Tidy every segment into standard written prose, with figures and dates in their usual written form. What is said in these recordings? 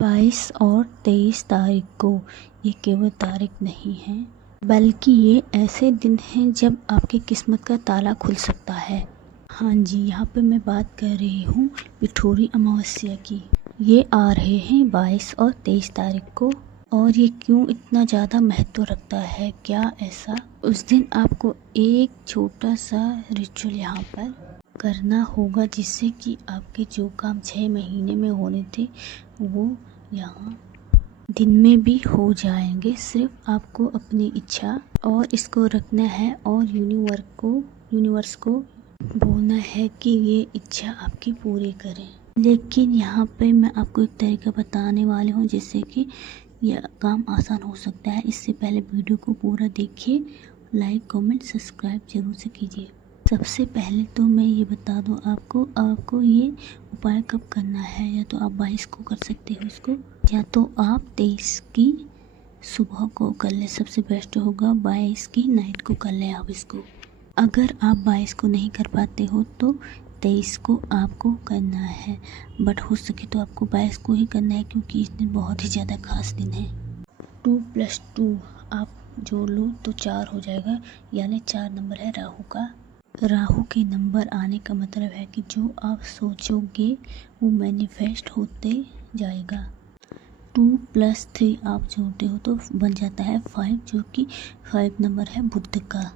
22 और 23 तारीख को ये केवल तारीख नहीं है, बल्कि ये ऐसे दिन हैं जब आपकी किस्मत का ताला खुल सकता है। हाँ जी, यहाँ पे मैं बात कर रही हूँ पिठोरी अमावस्या की। ये आ रहे हैं 22 और 23 तारीख को। और ये क्यों इतना ज़्यादा महत्व रखता है, क्या ऐसा? उस दिन आपको एक छोटा सा रिचुअल यहाँ पर करना होगा, जिससे कि आपके जो काम 6 महीने में होने थे वो यहाँ दिन में भी हो जाएंगे। सिर्फ आपको अपनी इच्छा और इसको रखना है और यूनिवर्स को बोलना है कि ये इच्छा आपकी पूरी करें। लेकिन यहाँ पे मैं आपको एक तरीका बताने वाली हूँ जिससे कि यह काम आसान हो सकता है। इससे पहले वीडियो को पूरा देखिए, लाइक कमेंट सब्सक्राइब जरूर से कीजिए। सबसे पहले तो मैं ये बता दूँ आपको ये उपाय कब करना है। या तो आप 22 को कर सकते हो इसको, या तो आप 23 की सुबह को कर ले। सबसे बेस्ट होगा 22 की नाइट को कर ले आप इसको। अगर आप 22 को नहीं कर पाते हो तो 23 को आपको करना है, बट हो सके तो आपको 22 को ही करना है, क्योंकि इस दिन बहुत ही ज़्यादा खास दिन है। 2 + 2 आप जोड़ लो तो 4 हो जाएगा, यानी 4 नंबर है राहु का। राहु के नंबर आने का मतलब है कि जो आप सोचोगे वो मैनिफेस्ट होते जाएगा। 2 + 3 आप जोड़ते हो तो बन जाता है 5, जो कि 5 नंबर है बुध का।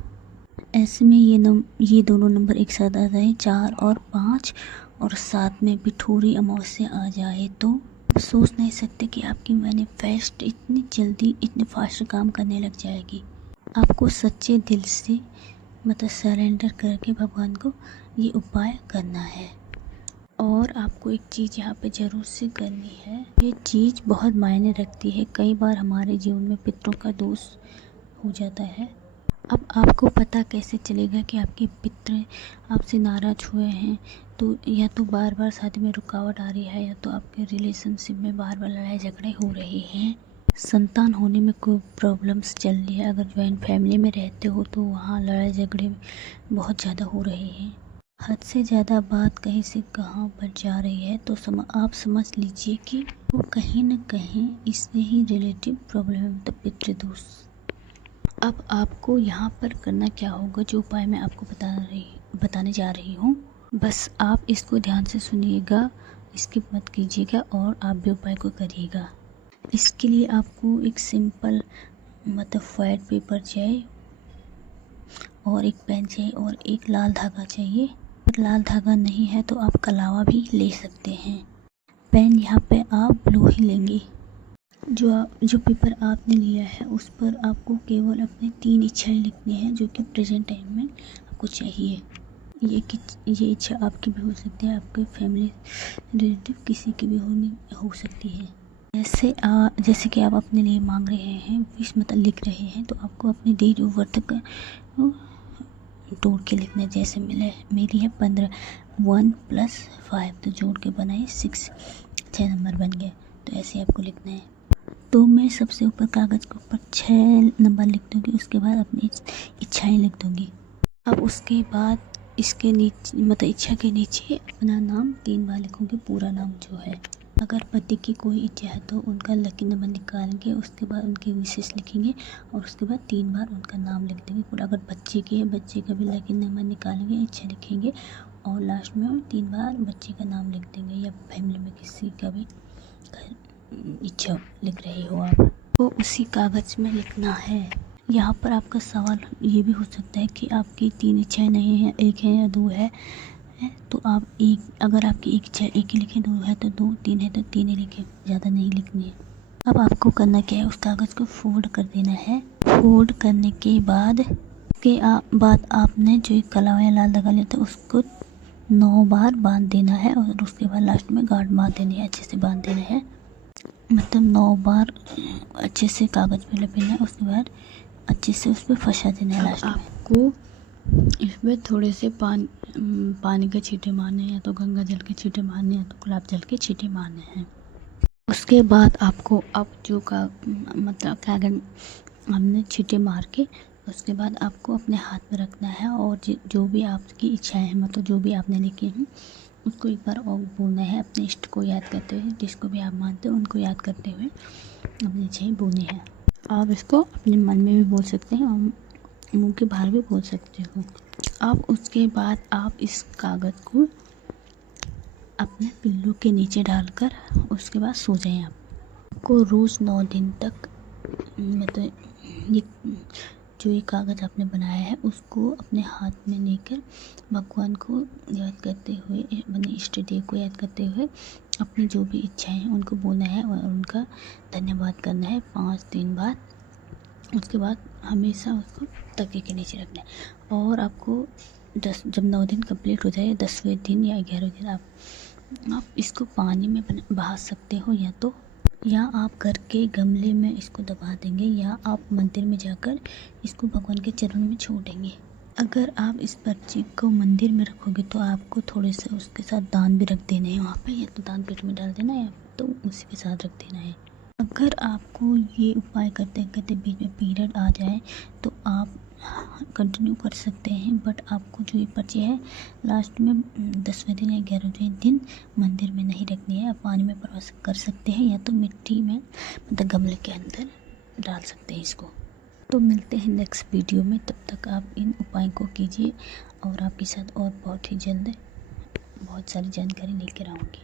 ऐसे में ये दोनों नंबर एक साथ आ जाए 4 और 5, और साथ में पिठोरी अमावस्या आ जाए तो आप सोच नहीं सकते कि आपकी मैनिफेस्ट इतनी जल्दी इतने फास्ट काम करने लग जाएगी। आपको सच्चे दिल से सरेंडर करके भगवान को ये उपाय करना है। और आपको एक चीज़ यहाँ पे ज़रूर से करनी है, ये चीज़ बहुत मायने रखती है। कई बार हमारे जीवन में पितरों का दोष हो जाता है। अब आपको पता कैसे चलेगा कि आपके पितर आपसे नाराज़ हुए हैं? तो या तो बार बार शादी में रुकावट आ रही है, या तो आपके रिलेशनशिप में बार बार लड़ाई झगड़े हो रहे हैं, संतान होने में कोई प्रॉब्लम्स चल रही है। अगर जॉइंट फैमिली में रहते हो तो वहाँ लड़ाई झगड़े बहुत ज़्यादा हो रहे हैं, हद से ज़्यादा बात कहीं से कहाँ पर जा रही है, तो आप समझ लीजिए कि वो कहीं न कहीं इससे ही रिलेटिव प्रॉब्लम है, मतलब पितृदोष। अब आपको यहाँ पर करना क्या होगा, जो उपाय मैं आपको बताने जा रही हूँ, बस आप इसको ध्यान से सुनिएगा, स्किप मत कीजिएगा और आप भी उपाय को करिएगा। इसके लिए आपको एक सिंपल व्हाइट पेपर चाहिए, और एक पेन चाहिए, और एक लाल धागा चाहिए। अगर लाल धागा नहीं है तो आप कलावा भी ले सकते हैं। पेन यहाँ पे आप ब्लू ही लेंगे। जो पेपर आपने लिया है उस पर आपको केवल अपनी 3 इच्छाएं लिखनी है, जो कि प्रेजेंट टाइम में आपको चाहिए। ये इच्छा आपकी भी हो सकती है, आपके फैमिली रिलेटिव किसी की भी हो सकती है। जैसे कि आप अपने लिए मांग रहे हैं, विश लिख रहे हैं, तो आपको अपनी डेट ऑफ बर्थ का तोड़ के लिखना है। जैसे मेरी है 15, 1 + 5 तो जोड़ के बनाए 6 नंबर बन गए। तो ऐसे आपको लिखना है। तो मैं सबसे ऊपर कागज़ के ऊपर 6 नंबर लिख दूँगी, उसके बाद अपनी इच्छाएं लिख दूँगी। अब उसके बाद इसके नीचे इच्छा के नीचे अपना नाम 3 बार लिखूँगी, पूरा नाम जो है। अगर पति की कोई इच्छा है तो उनका लकी नंबर निकालेंगे, उसके बाद उनकी विशेष लिखेंगे, और उसके बाद 3 बार उनका नाम लिख देंगे पूरा। अगर बच्चे की है, बच्चे का भी लकी नंबर निकालेंगे, इच्छा लिखेंगे, और लास्ट में 3 बार बच्चे का नाम लिख देंगे, या फैमिली में किसी का भी इच्छा लिख रहे हो आप, तो उसी कागज़ में लिखना है। यहाँ पर आपका सवाल ये भी हो सकता है कि आपकी 3 इच्छाएं नहीं हैं, 1 है या 2 है, तो आप अगर आपकी एक इच्छा 1 ही लिखें, 2 है तो 2, 3 है तो 3 ही लिखें, ज़्यादा नहीं लिखनी है। अब आपको करना क्या है, उस कागज़ को फोल्ड कर देना है। फोल्ड करने के बाद आपने जो एक कला या लाल धागा लिया था उसको 9 बार बांध देना है, और उसके बाद लास्ट में गांठ बांध देनी है, अच्छे से बांध देना है। 9 बार अच्छे से कागज़ पे लपेटना है, उसके बाद अच्छे से उस पर फंसा देना है। लास्ट में आपको इसमें थोड़े से पानी के छींटे मारने हैं, या तो गंगा जल के छींटे मारने हैं, या तो गुलाब जल के छींटे मारने हैं। उसके बाद आपको कागज हमने छींटे मार के, उसके बाद आपको अपने हाथ में रखना है, और जो भी आपकी इच्छाएं हैं, जो भी आपने लिखी हैं उसको एक बार और बोलना है, अपने इष्ट को याद करते हुए, जिसको भी आप मानते हो उनको याद करते हुए अपनी इच्छाएं बोलनी है। आप इसको अपने मन में भी बोल सकते हैं और मुंह के बाहर भी बोल सकते हो। अब उसके बाद आप इस कागज़ को अपने पिल्लों के नीचे डालकर उसके बाद सो जाएं। आपको रोज़ 9 दिन तक मतलब ये जो ये कागज़ आपने बनाया है उसको अपने हाथ में लेकर भगवान को याद करते हुए, अपने इष्ट देव को याद करते हुए अपनी जो भी इच्छाएं हैं उनको बोलना है और उनका धन्यवाद करना है 5 दिन बाद। उसके बाद हमेशा उसको तकिए के नीचे रखना है और आपको जब 9 दिन कंप्लीट हो जाए, 10वें दिन या 11वें दिन आप इसको पानी में बहा सकते हो, या आप घर के गमले में इसको दबा देंगे, या आप मंदिर में जाकर इसको भगवान के चरण में छोड़ देंगे। अगर आप इस पर्ची को मंदिर में रखोगे तो आपको थोड़े से उसके साथ दान भी रख देने हैं वहाँ पे, या तो दान पेट में डाल देना है या तो उसी के साथ रख देना है। अगर आपको ये उपाय करते करते बीच में पीरियड आ जाए तो आप कंटिन्यू कर सकते हैं, बट आपको जो ये पर्ची है लास्ट में 10वें दिन या 11वें दिन मंदिर में नहीं रखनी है। आप पानी में प्रवास कर सकते हैं या तो मिट्टी में मतलब गमले के अंदर डाल सकते हैं इसको। तो मिलते हैं नेक्स्ट वीडियो में, तब तक आप इन उपायों को कीजिए और आपके साथ और बहुत ही जल्द बहुत सारी जानकारी लेकर आऊँगी।